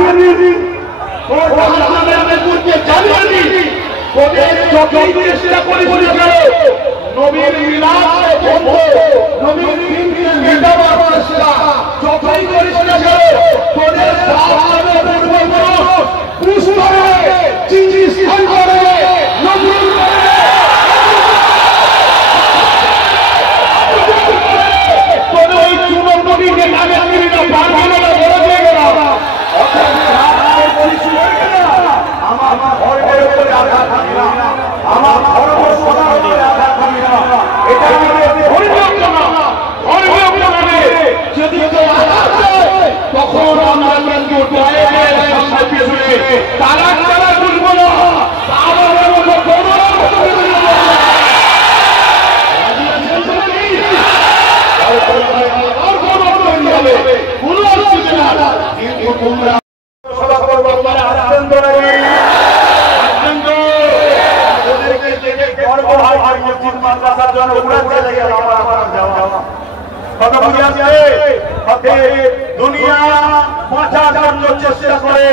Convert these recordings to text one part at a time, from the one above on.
জানিয়ে যতই চেষ্টা করি নবীর মিলাদ নবীর মেটাবার চেষ্টা যতই করিস না কেন তোদের দুনিয়া বাঁচার জন্য চেষ্টা করে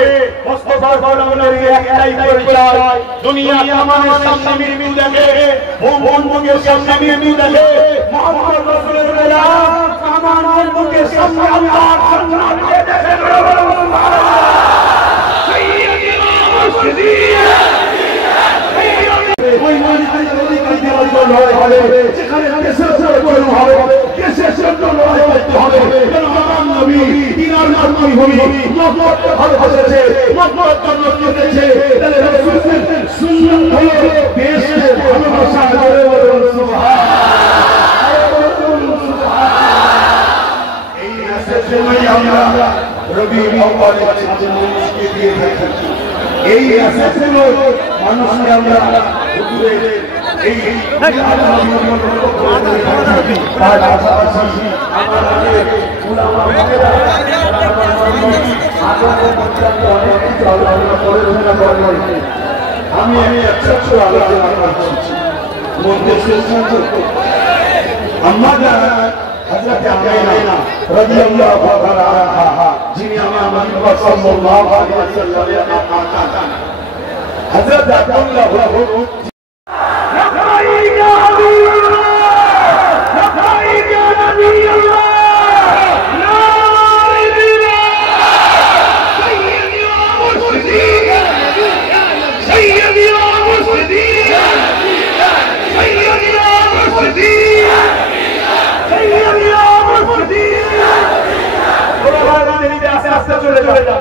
মুস্তাফা গৌরবের একটাই পরিচয় দুনিয়া আমাদের সামনে মৃত্যু দেখে মুখের সামনে মৃত্যু দেখে মুহাম্মদ রাসূলুল্লাহ আমাদের মুখের সামনে আল্লাহর জান্নাতকে দেখে ওই মানুষের যদি লড়াই হবে সেখানে দেশের জন্য হবে দেশের জন্য লড়াই করতে হবে কেন আমার নবী দিনার নবী হবি মহব্বতকে ভালোবাসেছে মহব্বতের জন্য কেঁদেছে তাহলে রাসূলের সুন্নাত হলো দেশকে ভালোবাসা করে বলুন সুবহানাল্লাহ এই মেসেজই আমরা রবিউল আউয়ালের সাথে মানুষকে দিয়ে থাকি এই মেসেজগুলো মানুষকে আমরা এই আমি একটা আলোচনা করছি হযরত আমিনা রাদিয়াল্লাহু তাআলা আনহা যিনি আমার নবী সাল্লাল্লাহু আলাইহি ওয়াসাল্লামের মাতা হযরত আব্দুল্লাহ চলে চলে যা